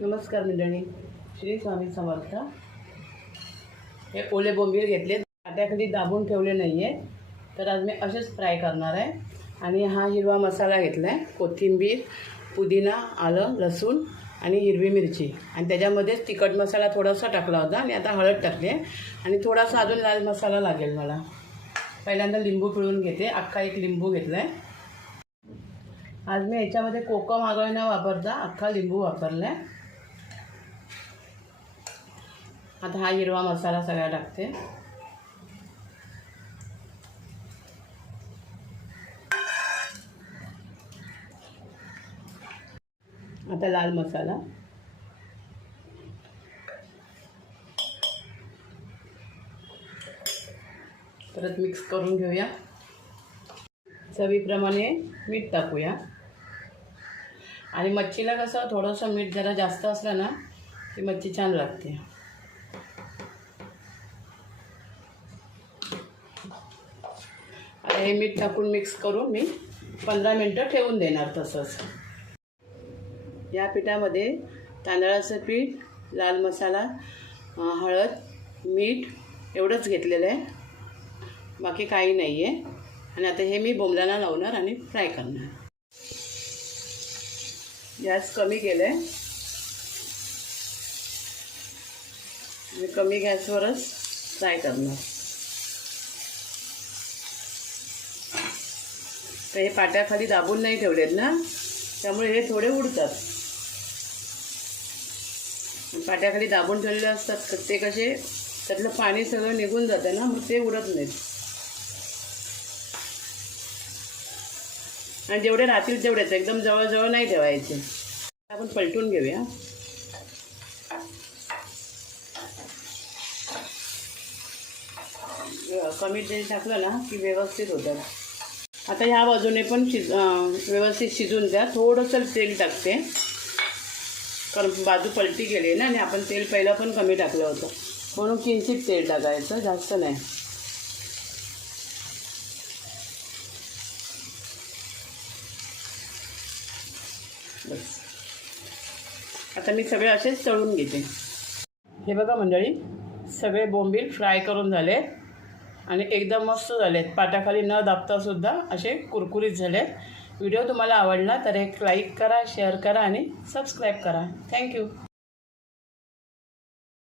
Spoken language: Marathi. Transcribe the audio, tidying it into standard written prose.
नमस्कार मंडळी, श्री स्वामी समर्थ. हे ओले बोंबील घेतले, पाट्याखाली दाबून ठेवले नाही आहे, तर आज मी असेच फ्राय करणार आहे. आणि हा हिरवा मसाला घेतला आहे, कोथिंबीर, पुदिना, आलं, लसूण आणि हिरवी मिरची, आणि त्याच्यामध्येच तिखट मसाला थोडासा टाकला होता आणि आता हळद टाकली आहे आणि थोडासा अजून लाल मसाला लागेल मला. पहिल्यांदा लिंबू पिळून घेते, अख्खा एक लिंबू घेतला आहे. आज मी याच्यामध्ये कोकम आगळ न वापरता अख्खा लिंबू वापरला आहे. आता हा हिरवा मसाला सगळा टाकते. आता लाल मसाला, परत मिक्स करून घेऊया. चवीप्रमाणे मीठ टाकूया. आणि मच्छीला कसं थोडंसं मीठ जरा जास्त असलं ना की मच्छी छान लागते. हे मीठ टाकून मिक्स करून मी 15 मिनटं ठेवून देणार. तसंच या पिठामध्ये तांदळाचं पीठ, लाल मसाला, हळद, मीठ एवढंच घेतलेलं आहे, बाकी काही नाही आहे. आणि आता हे मी बोंबलाला लावणार आणि फ्राय करणार. गॅस कमी केलं आहे, आणि कमी गॅसवरच फ्राय करणार. तर हे पाट्याखाली दाबून नाही ठेवलेत ना, त्यामुळे हे थोडे उडतात. पाट्याखाली दाबून ठेवलेले असतात तर ते कसे त्यातलं पाणी सगळं निघून जातं ना, मग ते उडत नाहीत. आणि जेवढे राहतील तेवढेच, एकदम जवळजवळ नाही ठेवायचे. आपण पलटून घेऊया. कमी तेल टाकलं ना की व्यवस्थित होतं. आता ह्या बाजूने पण व्यवस्थित शिजून द्या. थोडंसं तेल टाकते, कारण बाजू पलटी गेली ना, आणि आपण तेल पहिलं पण कमी टाकलं होतं, म्हणून किंचित तेल टाकायचं, जास्त नाही. बस. आता मी सगळे असेच तळून घेते. हे बघा मंडळी, सगळे बोंबील फ्राय करून झाले आणि एकदम मस्त झालेत. पाटाखाली न दाबतासुद्धा असे कुरकुरीत झालेत. व्हिडिओ तुम्हाला आवडला तर एक लाईक करा, शेअर करा आणि सबस्क्राईब करा. थँक्यू.